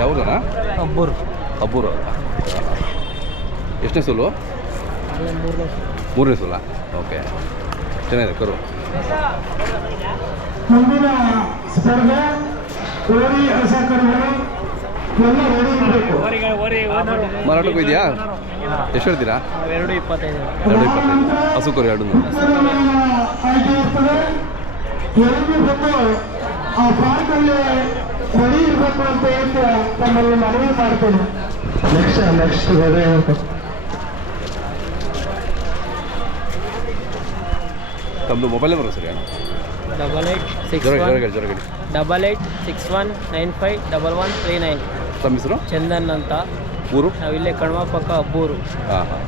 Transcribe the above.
ಯಾವುದಣ್ಣ? ಅಬ್ಬೂರು. ಅಬ್ಬೂರು. ಎಷ್ಟನೇ ಸೋಲು? ಮೂರನೇ ಸೋಲ. ಓಕೆ, ಚೆನ್ನಾಗಿದೆ ಕರು. ಮುಂದಿನ ಸ್ಪರ್ಧೆ ಓರಿ ಹೊಸ ಕರುಗಳು ಎಲ್ಲ ಓರಿ ಇರಬೇಕು. ಮಾರಾಟಕ್ಕೂ ಇದೆಯಾ? ಎಷ್ಟು ಹೇಳ್ತೀರಾ? 2.25. 2.25. ಹಸು ಕರು 2. ಆಯ್ಕೆ ಇರ್ತದೆ. ಎಲ್ಲರೂ ಬಂದು ಆ ಪಾರ್ಕಲ್ಲಿ ಓರಿ ಇರಬೇಕು ಅಂತ ಹೇಳ್ತಾ ನಮ್ಮಲ್ಲಿ ಮನವಿ ಮಾಡ್ತೇನೆ. ನೆಕ್ಸ್ಟ್ ಓರಿ ತಮ್ಮದು ಮೊಬೈಲ್ ನಂಬರ್ ಸರಿ ಅಣ್ಣ? 8861951139. ತಮ್ಮ ಹೆಸರು? ಚಂದನ್ ಅಂತ. ಊರು? ನಾವಿಲ್ಲೇ ಕಣ್ವ ಪಕ್ಕ ಅಬ್ಬೂರು. ಹಾಂ ಹಾಂ.